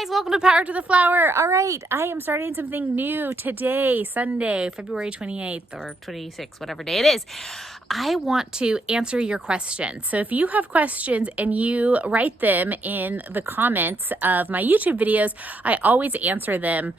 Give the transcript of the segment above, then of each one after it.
guys, welcome to Power to the Flower. All right, I am starting something new today, Sunday, February 28th or 26th, whatever day it is. I want to answer your questions. So if you have questions and you write them in the comments of my YouTube videos, I always answer them,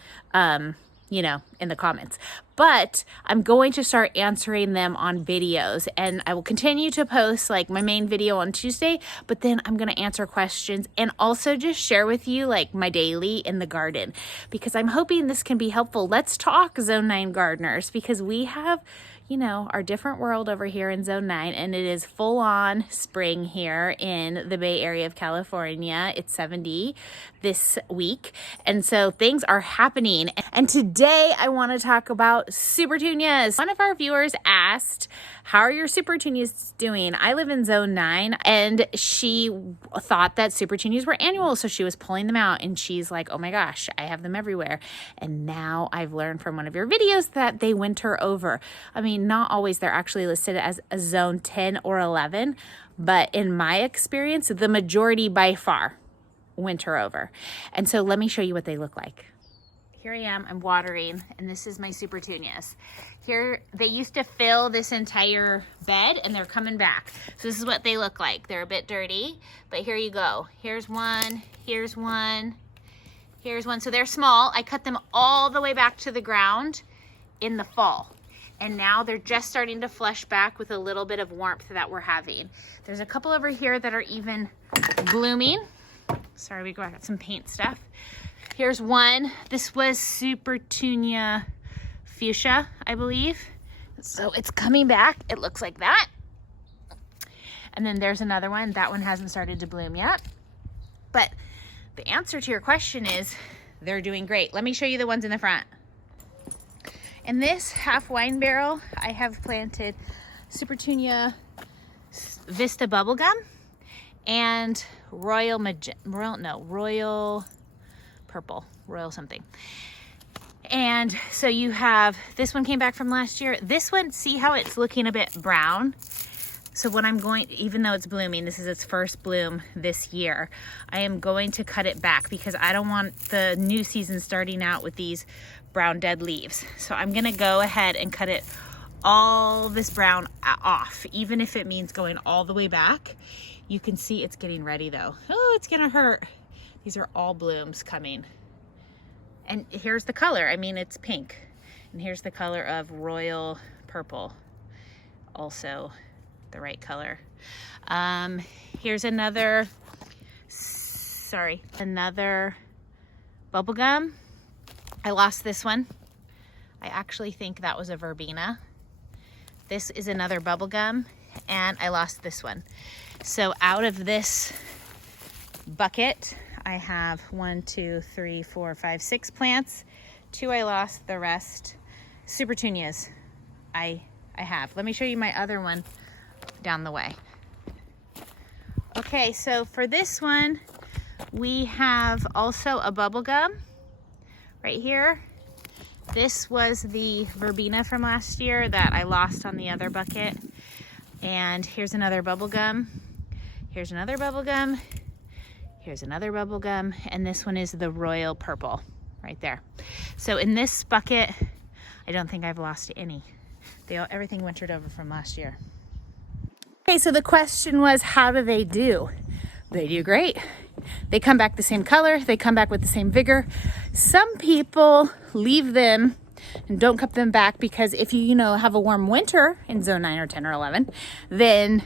in the comments. But I'm going to start answering them on videos, and I will continue to post like my main video on Tuesday, but then I'm going to answer questions and also just share with you like my daily in the garden, because I'm hoping this can be helpful. Let's talk Zone 9 gardeners, because we have, our different world over here in Zone 9, and it is full on spring here in the Bay Area of California. It's 70 this week, and so things are happening. And today I want to talk about Supertunias. One of our viewers asked, how are your Supertunias doing? I live in Zone 9, and she thought that Supertunias were annual, so she was pulling them out, and she's like, oh my gosh, I have them everywhere. And now I've learned from one of your videos that they winter over. I mean, not always. They're actually listed as a Zone 10 or 11, but in my experience, the majority by far winter over. And so let me show you what they look like. Here I am, I'm watering, and this is my Supertunias. Here, they used to fill this entire bed, and they're coming back. So this is what they look like. They're a bit dirty, but here you go. Here's one, here's one, here's one. So they're small. I cut them all the way back to the ground in the fall. And now they're just starting to flush back with a little bit of warmth that we're having. There's a couple over here that are even blooming. Sorry, we got some paint stuff. Here's one. This was Supertunia fuchsia, I believe. So it's coming back. It looks like that. And then there's another one. That one hasn't started to bloom yet. But the answer to your question is they're doing great. Let me show you the ones in the front. In this half wine barrel, I have planted Supertunia Vista Bubblegum and Royal Purple, Royal something. And so you have, this one came back from last year. This one, see how it's looking a bit brown? So what I'm going, even though it's blooming, this is its first bloom this year, I am going to cut it back because I don't want the new season starting out with these brown dead leaves. So I'm gonna go ahead and cut it all this brown off, even if it means going all the way back. You can see it's getting ready though. Oh, it's gonna hurt. These are all blooms coming. And here's the color. I mean, it's pink. And here's the color of Royal Purple. Also the right color. Here's another bubblegum. I lost this one. I actually think that was a verbena. This is another bubblegum, and I lost this one. So out of this bucket, I have 6 plants. 2 I lost, the rest Supertunias I have. Let me show you my other one down the way. Okay, so for this one, we have also a bubblegum right here. This was the verbena from last year that I lost on the other bucket. And here's another bubblegum. Here's another bubblegum. Here's another bubblegum. And this one is the Royal Purple right there. So in this bucket, I don't think I've lost any. Everything wintered over from last year. Okay, so the question was, how do they do? They do great. They come back the same color. They come back with the same vigor. Some people leave them and don't cut them back because if you, have a warm winter in Zone 9 or 10 or 11, then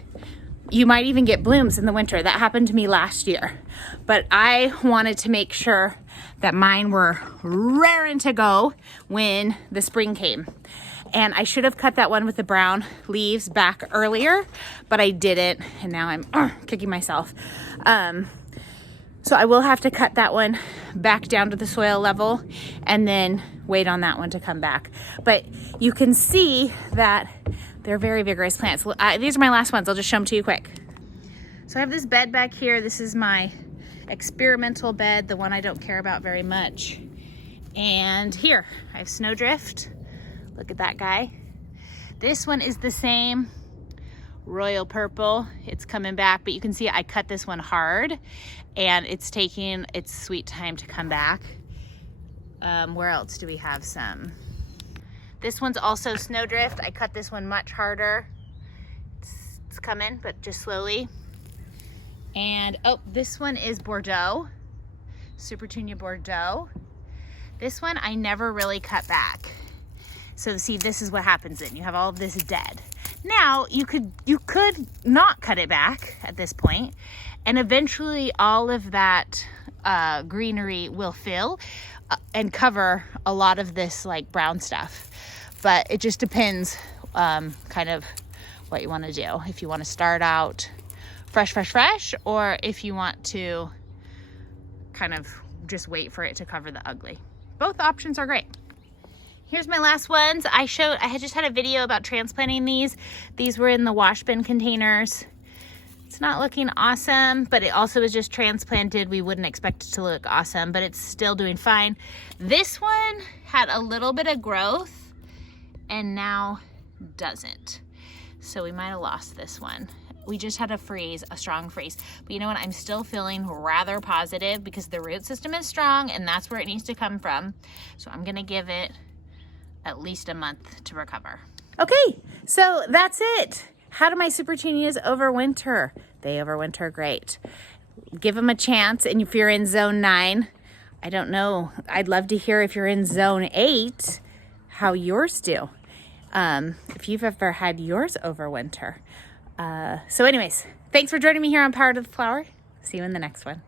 you might even get blooms in the winter. That happened to me last year. But I wanted to make sure that mine were raring to go when the spring came. And I should have cut that one with the brown leaves back earlier, but I didn't. And now I'm kicking myself. So I will have to cut that one back down to the soil level and then wait on that one to come back. But you can see that they're very vigorous plants. These are my last ones. I'll just show them to you quick. So I have this bed back here. This is my experimental bed, the one I don't care about very much. And here, I have Snowdrift. Look at that guy. This one is the same royal purple. It's coming back, but you can see I cut this one hard and it's taking its sweet time to come back. Where else do we have some? This one's also snowdrift. I cut this one much harder. It's coming, but just slowly. And oh, this one is Bordeaux, Supertunia Bordeaux. This one I never really cut back. So see, this is what happens then. You have all of this dead. Now you could not cut it back at this point, and eventually all of that greenery will fill and cover a lot of this like brown stuff. But it just depends kind of what you want to do. If you want to start out fresh, or if you want to kind of just wait for it to cover the ugly. Both options are great. Here's my last ones. I had just had a video about transplanting these. These were in the wash bin containers. It's not looking awesome, but it also was just transplanted. We wouldn't expect it to look awesome, but it's still doing fine. This one had a little bit of growth and now doesn't. So we might have lost this one. We just had a strong freeze. But you know what? I'm still feeling rather positive because the root system is strong and that's where it needs to come from. So I'm gonna give it at least a month to recover. Okay, so that's it. How do my Supertunias overwinter? They overwinter great. Give them a chance, and if you're in zone 9, I don't know. I'd love to hear if you're in zone 8, how yours do. If you've ever had yours overwinter. So anyways, thanks for joining me here on Power to the Flower. See you in the next one.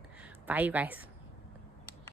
Bye, you guys.